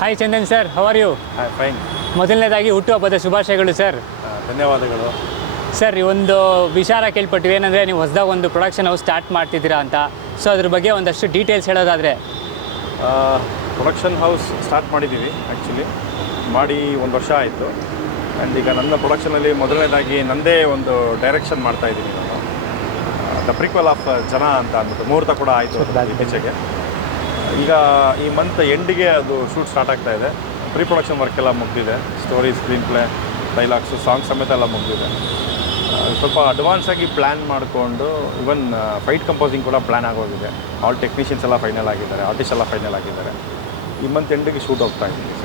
Hi Chandan sir how are you hi fine ಮೊದಲನೇದಾಗಿ ಹುಟ್ಟುಹಬ್ಬದ ಶುಭಾಶಯಗಳು ಸರ್ ಧನ್ಯವಾದಗಳು. ಸರ್ ಈ ಒಂದು ವಿಚಾರ ಕೇಳ್ಪಟ್ಟಿವಿ. ಏನಂದರೆ ನೀವು ಹೊಸದಾಗ ಒಂದು ಪ್ರೊಡಕ್ಷನ್ ಹೌಸ್ ಸ್ಟಾರ್ಟ್ ಮಾಡ್ತಿದ್ದೀರಾ ಅಂತ. ಸೊ ಅದ್ರ ಬಗ್ಗೆ ಒಂದಷ್ಟು ಡೀಟೇಲ್ಸ್ ಹೇಳೋದಾದರೆ. ಪ್ರೊಡಕ್ಷನ್ ಹೌಸ್ ಸ್ಟಾರ್ಟ್ ಮಾಡಿದ್ದೀವಿ ಆ್ಯಕ್ಚುಲಿ ಮಾಡಿ ಒಂದು ವರ್ಷ ಆಯಿತು. ಆ್ಯಂಡ್ ಈಗ ನನ್ನ ಪ್ರೊಡಕ್ಷನಲ್ಲಿ ಮೊದಲನೇದಾಗಿ ನನ್ನದೇ ಒಂದು ಡೈರೆಕ್ಷನ್ ಮಾಡ್ತಾ ಇದ್ದೀನಿ ನಾನು. ದ ಪ್ರಿಕ್ವಲ್ ಆಫ್ ಜನ ಅಂತ ಅಂದ್ಬಿಟ್ಟು ಮುಹೂರ್ತ ಕೂಡ ಆಯಿತು ಇತ್ತೀಚೆಗೆ. ಈಗ ಈ ಮಂತ್ ಎಂಡಿಗೆ ಅದು ಶೂಟ್ ಸ್ಟಾರ್ಟ್ ಆಗ್ತಾ ಇದೆ. ಪ್ರೀ ಪ್ರೊಡಕ್ಷನ್ ವರ್ಕ್ ಎಲ್ಲ ಮುಗಿದಿದೆ. Story screen play dialogues song ಸಮೇತ ಎಲ್ಲ ಮುಗಿದಿದೆ. ಸ್ವಲ್ಪ ಅಡ್ವಾನ್ಸ್ ಆಗಿ ಪ್ಲ್ಯಾನ್ ಮಾಡಿಕೊಂಡು ಇವನ್ ಫೈಟ್ ಕಂಪೋಸಿಂಗ್ ಕೂಡ ಪ್ಲ್ಯಾನ್ ಆಗೋಗಿದೆ. ಆಲ್ ಟೆಕ್ನಿಷಿಯನ್ಸ್ ಎಲ್ಲ ಫೈನಲ್ ಆಗಿದ್ದಾರೆ ಆರ್ಟಿಸ್ಟ್ ಎಲ್ಲ ಫೈನಲ್ ಆಗಿದ್ದಾರೆ. ಈ ಮಂತ್ ಎಂಡಿಗೆ ಶೂಟ್ ಹೋಗ್ತಾ ಇದ್ದೀನಿ ಸರ್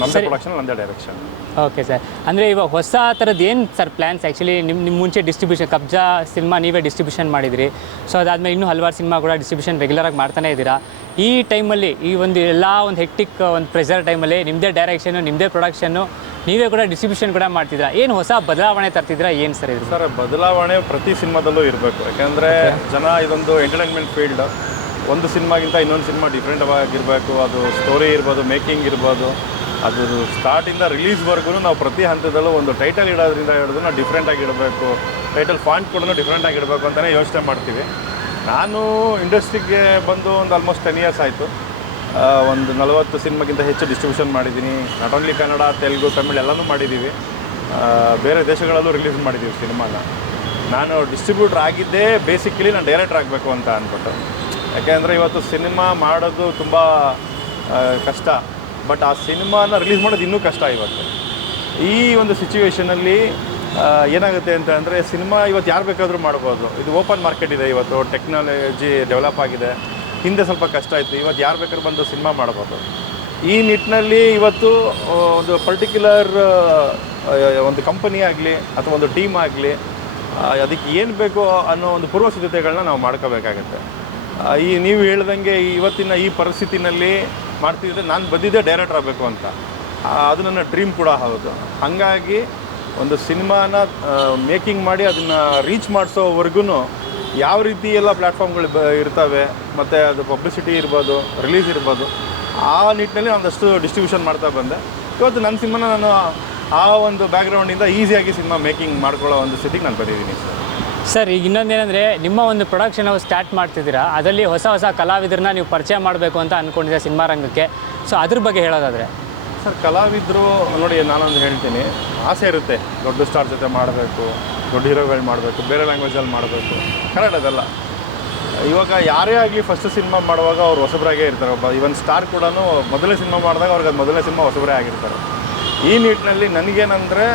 ನಮ್ಮದೇ ಸರಿ. ಪ್ರೊಡಕ್ಷನ್ ನಮ್ಮದೇ ಡೈರೆಕ್ಷನ್ ಓಕೆ ಸರ್ ಅಂದರೆ ಇವಾಗ ಹೊಸ ಥರದ್ದು ಏನು ಸರ್ ಪ್ಲ್ಯಾನ್ಸ್ ಆ್ಯಕ್ಚುಲಿ ನಿಮ್ಮ ನಿಮ್ಮ ಮುಂಚೆ ಡಿಸ್ಟ್ರಿಬ್ಯೂಷನ್ ಕಬ್ಜಾ ಸಿನಿಮಾ ನೀವೇ ಡಿಸ್ಟ್ರಿಬ್ಯೂಷನ್ ಮಾಡಿದಿರಿ. ಸೊ ಅದಾದಮೇಲೆ ಇನ್ನೂ ಹಲವಾರು ಸಿನಿಮಾ ಕೂಡ ಡಿಸ್ಟ್ರಿಬ್ಯೂಷನ್ ರೆಗ್ಯುಲರಾಗಿ ಮಾಡ್ತಾನೆ ಇದ್ದೀರಾ? ಈ ಟೈಮಲ್ಲಿ ಈ ಒಂದು ಎಲ್ಲ ಒಂದು ಹೆಕ್ಟಿಕ್ ಒಂದು ಪ್ರೆಷರ್ ಟೈಮಲ್ಲಿ ನಿಮ್ಮದೇ ಡೈರೆಕ್ಷನು ನಿಮ್ಮದೇ ಪ್ರೊಡಕ್ಷನ್ನು ನೀವೇ ಕೂಡ ಡಿಸ್ಟ್ರಿಬ್ಯೂಷನ್ ಕೂಡ ಮಾಡ್ತಿದ್ದೀರಾ? ಏನು ಹೊಸ ಬದಲಾವಣೆ ತರ್ತಿದ್ದೀರಾ? ಏನು ಸರ್ ಇದು ಸರ್ ಬದಲಾವಣೆ ಪ್ರತಿ ಸಿನಿಮಾದಲ್ಲೂ ಇರಬೇಕು. ಯಾಕಂದರೆ ಜನ ಇದೊಂದು ಎಂಟರ್ಟೈನ್ಮೆಂಟ್ ಫೀಲ್ಡ್ ಒಂದು ಸಿನಿಮಾಗಿಂತ ಇನ್ನೊಂದು ಸಿನಿಮಾ ಡಿಫ್ರೆಂಟ್ ಆಗಿರಬೇಕು. ಅದು ಸ್ಟೋರಿ ಇರ್ಬೋದು ಮೇಕಿಂಗ್ ಇರ್ಬೋದು. ಅದು ಸ್ಟಾರ್ಟಿಂದ ರಿಲೀಸ್ವರೆಗೂ ನಾವು ಪ್ರತಿ ಹಂತದಲ್ಲೂ ಒಂದು ಟೈಟಲ್ ಇಡೋದ್ರಿಂದ ಹಿಡಿದು ನಾವು ಡಿಫ್ರೆಂಟಾಗಿ ಟೈಟಲ್ ಫಾಂಟ್ ಕೂಡ ಡಿಫ್ರೆಂಟಾಗಿ ಇಡಬೇಕು ಅಂತಲೇ ಯೋಚನೆ ಮಾಡ್ತೀವಿ. ನಾನು ಇಂಡಸ್ಟ್ರಿಗೆ ಬಂದು ಒಂದು ಆಲ್ಮೋಸ್ಟ್ ಟೆನ್ ಇಯರ್ಸ್ ಆಯಿತು. ಒಂದು ನಲವತ್ತು ಸಿನಿಮಾಗಿಂತ ಹೆಚ್ಚು ಡಿಸ್ಟ್ರಿಬ್ಯೂಷನ್ ಮಾಡಿದ್ದೀನಿ. ನಾಟ್ ಓನ್ಲಿ ಕನ್ನಡ, ತೆಲುಗು, ತಮಿಳ್ ಎಲ್ಲನೂ ಮಾಡಿದ್ದೀವಿ. ಬೇರೆ ದೇಶಗಳಲ್ಲೂ ರಿಲೀಸ್ ಮಾಡಿದ್ದೀವಿ ಸಿನಿಮಾನ ನಾನು ಡಿಸ್ಟ್ರಿಬ್ಯೂಟ್ರ್ ಆಗಿದ್ದೇ ಬೇಸಿಕಲಿ ನಾನು ಡೈರೆಕ್ಟರ್ ಆಗಬೇಕು ಅಂತ ಅಂದ್ಬಿಟ್ಟು ಯಾಕೆಂದರೆ ಇವತ್ತು ಸಿನಿಮಾ ಮಾಡೋದು ತುಂಬ ಕಷ್ಟ. ಬಟ್ ಆ ಸಿನಿಮಾನ ರಿಲೀಸ್ ಮಾಡೋದು ಇನ್ನೂ ಕಷ್ಟ ಇವತ್ತು. ಈ ಒಂದು ಸಿಚುವೇಷನಲ್ಲಿ ಏನಾಗುತ್ತೆ ಅಂತ ಅಂದರೆ ಸಿನಿಮಾ ಇವತ್ತು ಯಾರು ಬೇಕಾದರೂ ಮಾಡ್ಬೋದು. ಇದು ಓಪನ್ ಮಾರ್ಕೆಟ್ ಇದೆ ಇವತ್ತು ಟೆಕ್ನಾಲಜಿ ಡೆವಲಪ್ ಆಗಿದೆ. ಹಿಂದೆ ಸ್ವಲ್ಪ ಕಷ್ಟ ಇತ್ತು, ಇವತ್ತು ಯಾರು ಬೇಕಾದ್ರೂ ಬಂದು ಸಿನಿಮಾ ಮಾಡ್ಬೋದು. ಈ ನಿಟ್ಟಿನಲ್ಲಿ ಇವತ್ತು ಒಂದು ಪರ್ಟಿಕ್ಯುಲರ್ ಒಂದು ಕಂಪನಿ ಆಗಲಿ ಅಥವಾ ಒಂದು ಟೀಮ್ ಆಗಲಿ ಅದಕ್ಕೆ ಏನು ಬೇಕು ಅನ್ನೋ ಒಂದು ಪೂರ್ವ ಸಿದ್ಧತೆಗಳನ್ನ ನಾವು ಮಾಡ್ಕೋಬೇಕಾಗತ್ತೆ. ಈ ನೀವು ಹೇಳ್ದಂಗೆ ಇವತ್ತಿನ ಈ ಪರಿಸ್ಥಿತಿನಲ್ಲಿ ಮಾಡ್ತಿದ್ರೆ ನಾನು ಬಂದಿದ್ದೆ ಡೈರೆಕ್ಟರ್ ಆಗಬೇಕು ಅಂತ. ಅದು ನನ್ನ ಡ್ರೀಮ್ ಕೂಡ ಹೌದು. ಹಾಗಾಗಿ ಒಂದು ಸಿನಿಮಾನ ಮೇಕಿಂಗ್ ಮಾಡಿ ಅದನ್ನು ರೀಚ್ ಮಾಡಿಸೋವರೆಗೂ ಯಾವ ರೀತಿ ಎಲ್ಲ ಪ್ಲ್ಯಾಟ್ಫಾರ್ಮ್ಗಳು ಬ, ಇರ್ತವೆ, ಮತ್ತು ಅದು ಪಬ್ಲಿಸಿಟಿ ಇರ್ಬೋದು ರಿಲೀಸ್ ಇರ್ಬೋದು, ಆ ನಿಟ್ಟಿನಲ್ಲಿ ಒಂದಷ್ಟು ಡಿಸ್ಟ್ರಿಬ್ಯೂಷನ್ ಮಾಡ್ತಾ ಬಂದೆ. ಇವತ್ತು ನನ್ನ ಸಿನಿಮಾನ ನಾನು ಆ ಒಂದು ಬ್ಯಾಕ್ಗ್ರೌಂಡಿಂದ ಈಸಿಯಾಗಿ ಸಿನಿಮಾ ಮೇಕಿಂಗ್ ಮಾಡ್ಕೊಳ್ಳೋ ಒಂದು ಸ್ಥಿತಿಗೆ ನಾನು ಬಂದಿದ್ದೀನಿ ಸರ್. ಸರ್, ಈಗ ಇನ್ನೊಂದೇನೆಂದರೆ ನಿಮ್ಮ ಒಂದು ಪ್ರೊಡಕ್ಷನ್ ನಾವು ಸ್ಟಾರ್ಟ್ ಮಾಡ್ತಿದ್ದೀರಾ, ಅದರಲ್ಲಿ ಹೊಸ ಹೊಸ ಕಲಾವಿದರನ್ನ ನೀವು ಪರಿಚಯ ಮಾಡಬೇಕು ಅಂತ ಅಂದ್ಕೊಂಡಿದ್ದೆ ಸಿನಿಮಾ ರಂಗಕ್ಕೆ? ಸೊ ಅದ್ರ ಬಗ್ಗೆ ಹೇಳೋದಾದರೆ. ಸರ್, ಕಲಾವಿದರು, ನೋಡಿ, ನಾನೊಂದು ಹೇಳ್ತೀನಿ. ಆಸೆ ಇರುತ್ತೆ, ದೊಡ್ಡ ಸ್ಟಾರ್ ಜೊತೆ ಮಾಡಬೇಕು, ದೊಡ್ಡ ಹೀರೋಗಳು ಮಾಡಬೇಕು, ಬೇರೆ ಲ್ಯಾಂಗ್ವೇಜಲ್ಲಿ ಮಾಡಬೇಕು. ಕನ್ನಡದಲ್ಲ ಇವಾಗ ಯಾರೇ ಆಗಲಿ ಫಸ್ಟ್ ಸಿನಿಮಾ ಮಾಡುವಾಗ ಅವ್ರು ಹೊಸಬರಾಗೇ ಇರ್ತಾರೆ. ಒಬ್ಬ ಇವನ್ ಸ್ಟಾರ್ ಕೂಡ ಮೊದಲೇ ಸಿನಿಮಾ ಮಾಡಿದಾಗ ಅವ್ರಿಗೆ ಅದು ಮೊದಲನೇ ಸಿನಿಮಾ ಹೊಸಬರೇ ಆಗಿರ್ತಾರೆ. ಈ ನಿಟ್ಟಿನಲ್ಲಿ ನನಗೇನಂದರೆ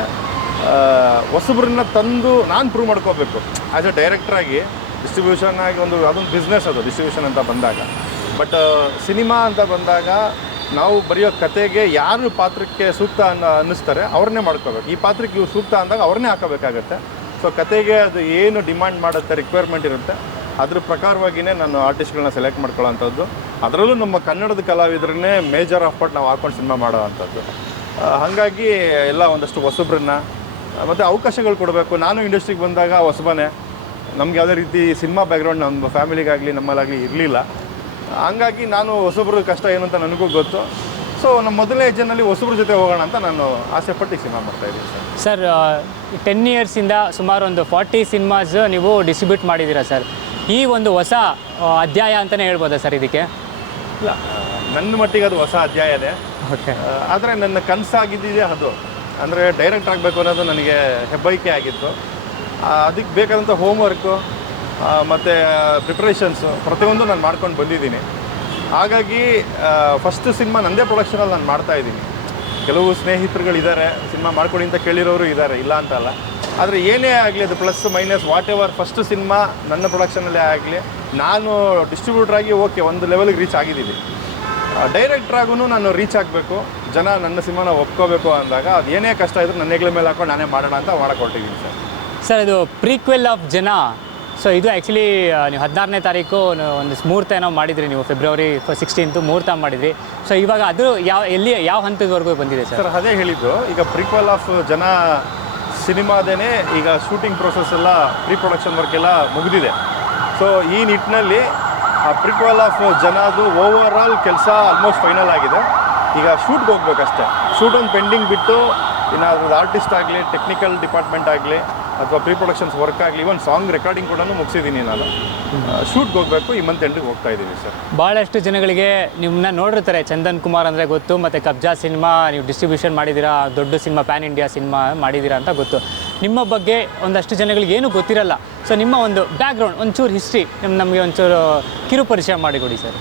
ಹೊಸಬ್ರನ್ನ ತಂದು ನಾನು ಪ್ರೂವ್ ಮಾಡ್ಕೋಬೇಕು. ಆ್ಯಸ್ ಎ ಡೈರೆಕ್ಟ್ರಾಗಿ ಡಿಸ್ಟ್ರಿಬ್ಯೂಷನ್ ಆಗಿ ಒಂದು, ಅದೊಂದು ಬಿಸ್ನೆಸ್ ಅದು ಡಿಸ್ಟ್ರಿಬ್ಯೂಷನ್ ಅಂತ ಬಂದಾಗ. ಬಟ್ ಸಿನಿಮಾ ಅಂತ ಬಂದಾಗ ನಾವು ಬರೆಯೋ ಕತೆಗೆ ಯಾರು ಪಾತ್ರಕ್ಕೆ ಸೂಕ್ತ ಅನ್ನ, ಅನ್ನಿಸ್ತಾರೆ ಅವ್ರನ್ನೇ ಮಾಡ್ಕೋಬೇಕು. ಈ ಪಾತ್ರಕ್ಕೆ ಇವು ಸೂಕ್ತ ಅಂದಾಗ ಅವ್ರನ್ನೇ ಹಾಕೋಬೇಕಾಗತ್ತೆ. ಸೊ ಕತೆಗೆ ಅದು ಏನು ಡಿಮ್ಯಾಂಡ್ ಮಾಡುತ್ತೆ ರಿಕ್ವೈರ್ಮೆಂಟ್ ಇರುತ್ತೆ, ಅದ್ರ ಪ್ರಕಾರವಾಗಿಯೇ ನಾನು ಆರ್ಟಿಸ್ಟ್ಗಳನ್ನ ಸೆಲೆಕ್ಟ್ ಮಾಡ್ಕೊಳ್ಳೋವಂಥದ್ದು ಅದರಲ್ಲೂ ನಮ್ಮ ಕನ್ನಡದ ಕಲಾವಿದರನ್ನೇ ಮೇಜರ್ ಆಫ್ ಪಟ್ ನಾವು ಹಾಕೊಂಡು ಸಿನಿಮಾ ಮಾಡೋ ಅಂಥದ್ದು. ಹಾಗಾಗಿ ಎಲ್ಲ ಒಂದಷ್ಟು ಹೊಸಬ್ರನ್ನ ಮತ್ತು ಅವಕಾಶಗಳು ಕೊಡಬೇಕು. ನಾನು ಇಂಡಸ್ಟ್ರಿಗೆ ಬಂದಾಗ ಹೊಸಬನೇ. ನಮ್ಗೆ ಯಾವುದೇ ರೀತಿ ಸಿನಿಮಾ ಬ್ಯಾಕ್ಗ್ರೌಂಡ್ ನಮ್ಮ ಫ್ಯಾಮಿಲಿಗಾಗಲಿ ನಮ್ಮಲ್ಲಾಗಲಿ ಇರಲಿಲ್ಲ. ಹಂಗಾಗಿ ನಾನು ಹೊಸಬ್ರ ಕಷ್ಟ ಏನು ಅಂತ ನನಗೂ ಗೊತ್ತು. ಸೊ ನಮ್ಮ ಮೊದಲನೇ ಹೆಜ್ಜೆನಲ್ಲಿ ಹೊಸಬ್ರ ಜೊತೆ ಹೋಗೋಣ ಅಂತ ನಾನು ಆಸೆ ಪಟ್ಟು ಈ ಸಿನಿಮಾ ಮಾಡ್ತಾ ಇದ್ದೀನಿ ಸರ್. ಸರ್ ಟೆನ್ ಇಯರ್ಸಿಂದ ಸುಮಾರು ಒಂದು ಫಾರ್ಟಿ ಸಿನಿಮಾಸ್ ನೀವು ಡಿಸ್ಟ್ರಿಬ್ಯೂಟ್ ಮಾಡಿದ್ದೀರಾ ಸರ್? ಈ ಒಂದು ಹೊಸ ಅಧ್ಯಾಯ ಅಂತಲೇ ಹೇಳ್ಬೋದಾ ಸರ್ ಇದಕ್ಕೆ? ಇಲ್ಲ ನನ್ನ ಮಟ್ಟಿಗೆ ಅದು ಹೊಸ ಅಧ್ಯಾಯನೇ ಓಕೆ ಆದರೆ ನನ್ನ ಕನಸಾಗಿದ್ದಿದೆ ಅದು. ಅಂದರೆ ಡೈರೆಕ್ಟ್ ಆಗಬೇಕು ಅನ್ನೋದು ನನಗೆ ಹೆಬ್ಬೈಕೆ ಆಗಿತ್ತು. ಅದಕ್ಕೆ ಬೇಕಾದಂಥ ಹೋಮ್ವರ್ಕು ಮತ್ತು ಪ್ರಿಪ್ರೇಷನ್ಸು ಪ್ರತಿಯೊಂದು ನಾನು ಮಾಡ್ಕೊಂಡು ಬಂದಿದ್ದೀನಿ. ಹಾಗಾಗಿ ಫಸ್ಟ್ ಸಿನಿಮಾ ನನ್ನದೇ ಪ್ರೊಡಕ್ಷನಲ್ಲಿ ನಾನು ಮಾಡ್ತಾ ಇದ್ದೀನಿ. ಕೆಲವು ಸ್ನೇಹಿತರುಗಳಿದ್ದಾರೆ ಸಿನಿಮಾ ಮಾಡ್ಕೊಡಿ ಅಂತ ಕೇಳಿರೋರು ಇದ್ದಾರೆ, ಇಲ್ಲ ಅಂತಲ್ಲ ಆದರೆ ಏನೇ ಆಗಲಿ, ಅದು plus minus whatever first cinema ನನ್ನ ಪ್ರೊಡಕ್ಷನಲ್ಲೇ ಆಗಲಿ, ನಾನು ಡಿಸ್ಟ್ರಿಬ್ಯೂಟ್ರಾಗಿ ಓಕೆ ಒಂದು ಲೆವೆಲ್ಗೆ ರೀಚ್ ಆಗಿದ್ದೀನಿ. ಡೈರೆಕ್ಟ್ರಾಗೂ ನಾನು ರೀಚ್ ಆಗಬೇಕು. ಜನ ನನ್ನ ಸಿನಿಮಾನ ಒಪ್ಕೋಬೇಕು ಅಂದಾಗ ಅದು ಏನೇ ಕಷ್ಟ ಇದ್ರೂ ನನ್ನ ಹೆಗ್ಲ ಮೇಲೆ ಹಾಕೊಂಡು ನಾನೇ ಮಾಡೋಣ ಅಂತ ಮಾಡಿಕೊಟ್ಟಿದ್ದೀನಿ ಸರ್. ಸರ್ ಇದು ಪ್ರೀಕ್ವೆಲ್ ಆಫ್ ಜನ. ಸೊ ಇದು ಆ್ಯಕ್ಚುಲಿ ನೀವು ಹದಿನಾರನೇ ತಾರೀಕು ಒಂದು ಮುಹೂರ್ತ ಏನೋ ಮಾಡಿದ್ರಿ ನೀವು ಫೆಬ್ರವರಿ ಸಿಕ್ಸ್ಟೀನ್ತು ಮುಹೂರ್ತ ಮಾಡಿದ್ರಿ. ಸೊ ಇವಾಗ ಅದು ಯಾವ ಎಲ್ಲಿ ಯಾವ ಹಂತದವರೆಗೂ ಬಂದಿದೆ ಸರ್? ಸರ್ ಅದೇ ಹೇಳಿದ್ದು ಈಗ ಪ್ರೀಕ್ವೆಲ್ ಆಫ್ ಜನ ಸಿನಿಮಾದೇನೆ ಈಗ ಶೂಟಿಂಗ್ ಪ್ರೊಸೆಸ್ ಎಲ್ಲ ಪ್ರೀ ಪ್ರೊಡಕ್ಷನ್ ವರ್ಕ್ ಎಲ್ಲ ಮುಗಿದಿದೆ. ಸೊ ಈ ನಿಟ್ಟಿನಲ್ಲಿ ಆ ಪ್ರಿಕ್ವಲ್ ಆಫ್ ಜನದು ಓವರ್ ಆಲ್ ಕೆಲಸ ಆಲ್ಮೋಸ್ಟ್ ಫೈನಲ್ ಆಗಿದೆ. ಈಗ ಶೂಟ್ಗೆ ಹೋಗ್ಬೇಕಷ್ಟೇ. ಶೂಟ್ ಒಂದು ಪೆಂಡಿಂಗ್ ಬಿಟ್ಟು ಇನ್ನು ಅದ್ರದ್ದು ಆರ್ಟಿಸ್ಟ್ ಆಗಲಿ ಟೆಕ್ನಿಕಲ್ ಡಿಪಾರ್ಟ್ಮೆಂಟ್ ಆಗಲಿ ಅಥವಾ ಪ್ರೀ ಪ್ರೊಡಕ್ಷನ್ಸ್ ವರ್ಕ್ ಆಗಲಿ ಇವನ್ ಸಾಂಗ್ ರೆಕಾರ್ಡಿಂಗ್ ಕೂಡ ಮುಗಿಸಿದ್ದೀನಿ ನಾನು. ಶೂಟ್ಗೆ ಹೋಗಬೇಕು ಈ ಮಂತ್ ಎಂಡಿಗೆ ಹೋಗ್ತಾ ಇದ್ದೀನಿ ಸರ್. ಭಾಳಷ್ಟು ಜನಗಳಿಗೆ ನಿಮ್ಮನ್ನ ನೋಡಿರ್ತಾರೆ. ಚಂದನ್ ಕುಮಾರ್ ಅಂದರೆ ಗೊತ್ತು ಮತ್ತು ಕಬ್ಜಾ ಸಿನಿಮಾ ನೀವು ಡಿಸ್ಟ್ರಿಬ್ಯೂಷನ್ ಮಾಡಿದ್ದೀರಾ ದೊಡ್ಡ ಸಿನಿಮಾ ಪ್ಯಾನ್ ಇಂಡಿಯಾ ಸಿನಿಮಾ ಮಾಡಿದ್ದೀರಾ ಅಂತ ಗೊತ್ತು. ನಿಮ್ಮ ಬಗ್ಗೆ ಒಂದಷ್ಟು ಜನಗಳಿಗೆ ಏನೂ ಗೊತ್ತಿರಲ್ಲ. ಸೊ ನಿಮ್ಮ ಒಂದು ಬ್ಯಾಕ್ಗ್ರೌಂಡ್ ಒಂಚೂರು ಹಿಸ್ಟ್ರಿ ನಿಮ್ಮ ನಮಗೆ ಒಂಚೂರು ಕಿರು ಪರಿಚಯ ಮಾಡಿಕೊಡಿ ಸರ್.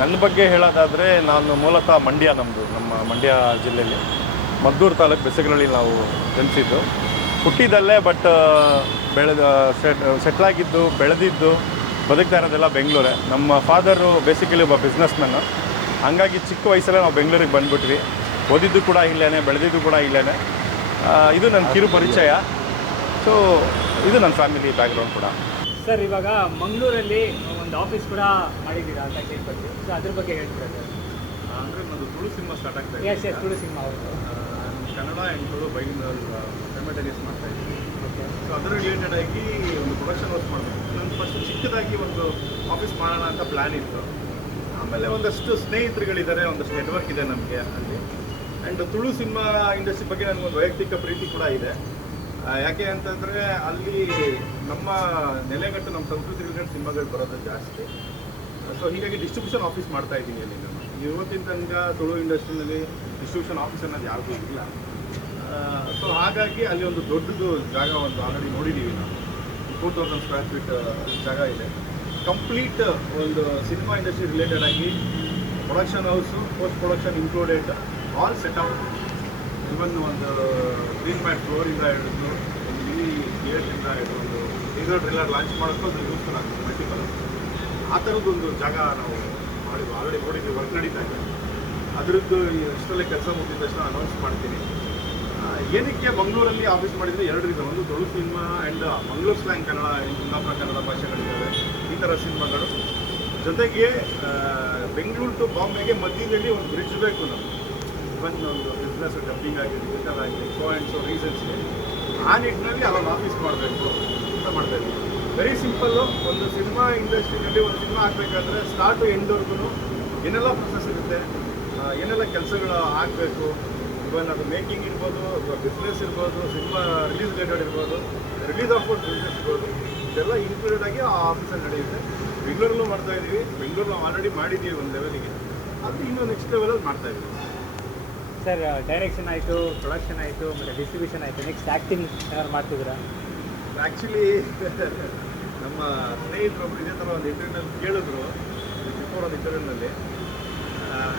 ನನ್ನ ಬಗ್ಗೆ ಹೇಳೋದಾದರೆ ನಾನು ಮೂಲತಃ ಮಂಡ್ಯ ನಮ್ಮದು ನಮ್ಮ ಮಂಡ್ಯ ಜಿಲ್ಲೆಯಲ್ಲಿ. ಮದ್ದೂರು ತಾಲೂಕು ಬೆಸಗರಳ್ಳಿ ನಾವು ಜನಿಸಿದ್ದು. ಹುಟ್ಟಿದಲ್ಲೇ ಬಟ್ ಬೆಳೆದ ಸೆಟ್ ಸೆಟ್ಲಾಗಿದ್ದು ಬೆಳೆದಿದ್ದು ಬದುಕ್ತಾ ಇರೋದೆಲ್ಲ ಬೆಂಗಳೂರೇ. ನಮ್ಮ ಫಾದರು ಬೇಸಿಕಲಿ ಒಬ್ಬ ಬಿಸ್ನೆಸ್ ಮ್ಯಾನು ಹಂಗಾಗಿ ಚಿಕ್ಕ ವಯಸ್ಸಲ್ಲೇ ನಾವು ಬೆಂಗಳೂರಿಗೆ ಬಂದುಬಿಟ್ವಿ. ಓದಿದ್ದು ಕೂಡ ಇಲ್ಲೇ ಬೆಳೆದಿದ್ದು ಕೂಡ ಇಲ್ಲೇ ಇದು ನನ್ನ ಕಿರು ಪರಿಚಯ. ಸೊ ಇದು ನನ್ನ ಫ್ಯಾಮಿಲಿ ಬ್ಯಾಕ್ಗ್ರೌಂಡ್ ಕೂಡ. ಸರ್ ಇವಾಗ ಮಂಗಳೂರಲ್ಲಿ ಒಂದು ಆಫೀಸ್ ಕೂಡ ಮಾಡಿದ್ದೀರಾ ಅಂತ ಕೇಳ್ಪಟ್ಟು. ಸೊ ಅದ್ರ ಬಗ್ಗೆ ಹೇಳ್ತೀರಾ ಅಂದರೆ ನನ್ನದು ತುಳು ಸಿನಿಮಾ ಸ್ಟಾರ್ಟ್ ಆಗ್ತಾ ಎಸ್ ಎಸ್ ತುಳು ಸಿನಿಮಾ ಅವರು. Kannada and Tulu bilingual simultaneous ಮಾಡ್ತಾ ಇದ್ದೀವಿ ಸೊ ಅದರ ರಿಲೇಟೆಡ್ ಆಗಿ ಒಂದು ಪ್ರೊಡಕ್ಷನ್ ವರ್ಕ್ ಮಾಡಬೇಕು. ನಾನು ಫಸ್ಟ್ ಚಿಕ್ಕದಾಗಿ ಒಂದು ಆಫೀಸ್ ಮಾಡೋಣ ಅಂತ ಪ್ಲ್ಯಾನ್ ಇತ್ತು. ಆಮೇಲೆ ಒಂದಷ್ಟು ಸ್ನೇಹಿತರುಗಳಿದ್ದಾರೆ ಒಂದಷ್ಟು ನೆಟ್ವರ್ಕ್ ಇದೆ ನಮಗೆ ಅಲ್ಲಿ. ಆ್ಯಂಡ್ ತುಳು ಸಿನಿಮಾ ಇಂಡಸ್ಟ್ರಿ ಬಗ್ಗೆ ನನಗೊಂದು ವೈಯಕ್ತಿಕ ಪ್ರೀತಿ ಕೂಡ ಇದೆ. ಯಾಕೆ ಅಂತಂದರೆ ಅಲ್ಲಿ ನಮ್ಮ ನೆಲೆಗಟ್ಟು ನಮ್ಮ ಸಂಸ್ಕೃತಿ ರಿಲೇಟೆಡ್ ಸಿನಿಮಾಗಳು ಬರೋದು ಜಾಸ್ತಿ. ಸೊ ಹೀಗಾಗಿ ಡಿಸ್ಟ್ರಿಬ್ಯೂಷನ್ ಆಫೀಸ್ ಮಾಡ್ತಾ ಇದ್ದೀನಿ ಅಲ್ಲಿ ನಾನು. ಇವತ್ತಿನ ತನಕ ತುಳು ಇಂಡಸ್ಟ್ರಿನಲ್ಲಿ ಡಿಸ್ಟ್ರಿಬ್ಯೂಷನ್ ಆಫೀಸ್ ಅನ್ನೋದು ಯಾರಿಗೂ ಇಲ್ಲ. ಸೊ ಹಾಗಾಗಿ ಅಲ್ಲಿ ಒಂದು ದೊಡ್ಡದು ಜಾಗ ಒಂದು ಆಲ್ರೆಡಿ ನೋಡಿದ್ದೀವಿ ನಾವು. ಫೋರ್ ತೌಸಂಡ್ ಸ್ಕ್ವೇರ್ ಫೀಟ್ ಜಾಗ ಇದೆ. ಕಂಪ್ಲೀಟ್ ಒಂದು ಸಿನಿಮಾ ಇಂಡಸ್ಟ್ರಿ ರಿಲೇಟೆಡ್ ಆಗಿ production house post production included all setup even ಒಂದು ಗ್ರೀನ್ ಮ್ಯಾಟ್ ಫ್ಲೋರಿಂದ ಹಿಡಿದು ಒಂದು ಮಿನಿ ಗೇಟಿಂದ ಹಿಡಿದು ಒಂದು ಟೀಸರ್ ಟ್ರಿಲ್ಲರ್ ಲಾಂಚ್ ಮಾಡೋಕ್ಕೂ ಅದು ಯೂಸ್ಫುಲ್ ಆಗ್ತದೆ ಮಲ್ಟಿಪಲ್ ಆ ಥರದ್ದೊಂದು ಜಾಗ ನಾವು ಮಾಡಿದ್ವಿ. ಆಲ್ರೆಡಿ ನೋಡಿದ್ವಿ ವರ್ಕ್ ನಡೀತಾ ಇದೆ. ಅದರದ್ದು ಇಷ್ಟರಲ್ಲೇ ಕೆಲಸ ಮುಗಿದ ತಕ್ಷಣ ಅನೌನ್ಸ್ ಮಾಡ್ತೀನಿ. ಏನಕ್ಕೆ ಮಂಗಳೂರಲ್ಲಿ ಆಫೀಸ್ ಮಾಡಿದರೆ ಎರಡು ರೀತಿ. ಒಂದು Tulu cinema and Mangaluru slang Kannada Kundapura Kannada ಭಾಷೆಗಳಿದ್ದಾವೆ. ಈ ಥರ ಸಿನಿಮಾಗಳು. ಜೊತೆಗೆ ಬೆಂಗಳೂರು ಟು ಬಾಂಬೆಗೆ ಮಧ್ಯದಲ್ಲಿ ಒಂದು ಬ್ರಿಡ್ಜ್ ಬೇಕು ನಾವು ಇವನ್ ಒಂದು ಬಿಸ್ನೆಸ್ ಡಬ್ಬಿಂಗ್ ಆಗಿದೆ ಡಿಜಿಟಲ್ ಆಗಿದೆ ಸೋ ಆ್ಯಂಡ್ ಸೊ ರೀಸನ್ಸ್ಗೆ ಆ ನಿಟ್ಟಿನಲ್ಲಿ ಅಲ್ಲೊಂದು ಆಫೀಸ್ ಮಾಡಬೇಕು, ಅಂತ ಮಾಡ್ತಾ ವೆರಿ ಸಿಂಪಲ್ಲು ಒಂದು ಸಿನಿಮಾ ಇಂಡಸ್ಟ್ರಿನಲ್ಲಿ ಒಂದು ಸಿನಿಮಾ ಆಗಬೇಕಾದ್ರೆ ಸ್ಟಾರ್ಟು ಎಂಡ್ವರೆಗೂ ಏನೆಲ್ಲ ಪ್ರೊಸೆಸ್ ಇರುತ್ತೆ? ಏನೆಲ್ಲ ಕೆಲಸಗಳು ಆಗಬೇಕು? ಇವನ್ ಅದು ಮೇಕಿಂಗ್ ಇರ್ಬೋದು ಬಿಸ್ನೆಸ್ ಇರ್ಬೋದು ಸಿನಿಮಾ ರಿಲೀಸ್ ರಿಲೇಟೆಡ್ ಇರ್ಬೋದು ರಿಲೀಸ್ ಆಫ್ ಬಿಸ್ನೆಸ್ ಇರ್ಬೋದು. ಇದೆಲ್ಲ ಇನ್ಕ್ಲೂಡೆಡ್ ಆಗಿ ಆ ಆಫೀಸಲ್ಲಿ ನಡೆಯುತ್ತೆ. ಬೆಂಗಳೂರಲ್ಲೂ ಮಾಡ್ತಾ ಇದ್ದೀವಿ ಬೆಂಗಳೂರು ಆಲ್ರೆಡಿ ಮಾಡಿದ್ದೀವಿ ಒಂದು ಲೆವೆಲಿಗೆ ಅದು ಇನ್ನೂ ನೆಕ್ಸ್ಟ್ ಲೆವೆಲಲ್ಲಿ ಮಾಡ್ತಾ ಇದ್ದೀವಿ ಸರ್ ಡೈರೆಕ್ಷನ್ ಆಯಿತು ಪ್ರೊಡಕ್ಷನ್ ಆಯಿತು, ಮತ್ತು ಡಿಸ್ಟ್ರಿಬ್ಯೂಷನ್ ಆಯಿತು ನೆಕ್ಸ್ಟ್ ಆ್ಯಕ್ಟಿಂಗ್ ಏನಾದ್ರು ಮಾಡ್ತಿದ್ದೀರಾ? ಆ್ಯಕ್ಚುಲಿ ನಮ್ಮ ಸ್ನೇಹಿತರೊಬ್ರು ಇದೇ ಥರ ಒಂದು ಇಂಟರ್ವ್ಯೂನಲ್ಲಿ ಕೇಳಿದ್ರು ಒಂದು ಇಂಟರ್ವ್ಯೂನಲ್ಲಿ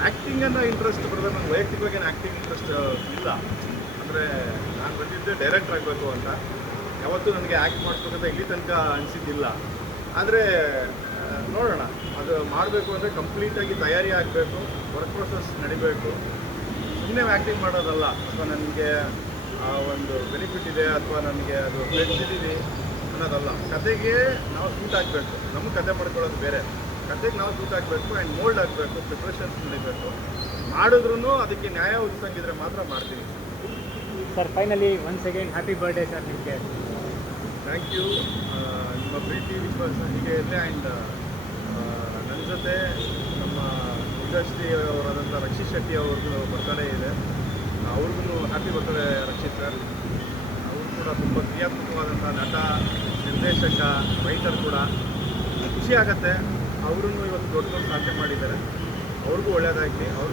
ಆ್ಯಕ್ಟಿಂಗನ್ನು ಇಂಟ್ರೆಸ್ಟ್ ಬರೋದ್ರೆ ನನಗೆ ವೈಯಕ್ತಿಕವಾಗಿ ಆ್ಯಕ್ಟಿಂಗ್ ಇಂಟ್ರೆಸ್ಟ್ ಇಲ್ಲ. ಅಂದರೆ ನಾನು ಬಂದಿದ್ದೆ ಡೈರೆಕ್ಟರ್ ಆಗಬೇಕು ಅಂತ. ಯಾವತ್ತೂ ನನಗೆ ಆ್ಯಕ್ಟ್ ಮಾಡಿಸ್ಬೇಕಂತ ಇಲ್ಲಿ ತನಕ ಅನಿಸಿದ್ದಿಲ್ಲ. ಆದರೆ ನೋಡೋಣ. ಅದು ಮಾಡಬೇಕು ಅಂದರೆ ಕಂಪ್ಲೀಟಾಗಿ ತಯಾರಿ ಆಗಬೇಕು ವರ್ಕ್ ಪ್ರೊಸೆಸ್ ನಡಿಬೇಕು. ಸುಮ್ಮನೆ ಆ್ಯಕ್ಟಿಂಗ್ ಮಾಡೋದಲ್ಲ ಅಥವಾ ನನಗೆ ಆ ಒಂದು ಬೆನಿಫಿಟ್ ಇದೆ ಅಥವಾ ನನಗೆ ಅದು ಫ್ಲೆಕ್ಸಿಬಿಲಿಟಿ ಅನ್ನೋದಲ್ಲ. ಕತೆಗೆ ನಾವು ಸೂಟ್ ಆಗಬೇಕು. ನಮ್ಮ ಕತೆ ಮಾಡ್ಕೊಳ್ಳೋದು ಬೇರೆ. ಕತೆಗೆ ನಾವು ಸೂಟ್ ಆಗಬೇಕು ಆ್ಯಂಡ್ ಮೋಲ್ಡ್ ಆಗಬೇಕು ಪ್ರಿಪ್ರೇಷನ್ಸ್ ನಡೀಬೇಕು. ಮಾಡಿದ್ರೂ ಅದಕ್ಕೆ ನ್ಯಾಯ ಒದಗಿಸಂಗಿದ್ರೆ ಮಾತ್ರ ಮಾಡ್ತೀವಿ. Sir finally one second happy birthday sir ನಿಮಗೆ. ಥ್ಯಾಂಕ್ ಯು ನಿಮ್ಮ ಪ್ರೀತಿ ವಿಶ್ವಾಸ ಹೀಗೆ ಇದೆ ಆ್ಯಂಡ್ ನನ್ನ ಜೊತೆ ಇಂಡಸ್ಟ್ರಿ ಅವರಾದಂಥ ರಕ್ಷಿತ್ ಶೆಟ್ಟಿ ಅವ್ರದ್ದು ಬರ್ತಡೇ ಇದೆ. ಅವ್ರಿಗೂ ಹ್ಯಾಪಿ ಬರ್ತಡೇ ರಕ್ಷಿತ್ ಸರ್. ಅವರು ಕೂಡ ತುಂಬ ಕ್ರಿಯಾತ್ಮಕವಾದಂಥ ನಟ, ನಿರ್ದೇಶಕ ರೈಟರ್ ಕೂಡ. ಖುಷಿ ಆಗತ್ತೆ. ಅವರನ್ನು ಇವತ್ತು ದೊಡ್ಡ ದೊಡ್ಡ ಸಾಧನೆ ಮಾಡಿದ್ದಾರೆ. ಅವ್ರಿಗೂ ಒಳ್ಳೆಯದಾಗಲಿ ಅವ್ರಿಗೂ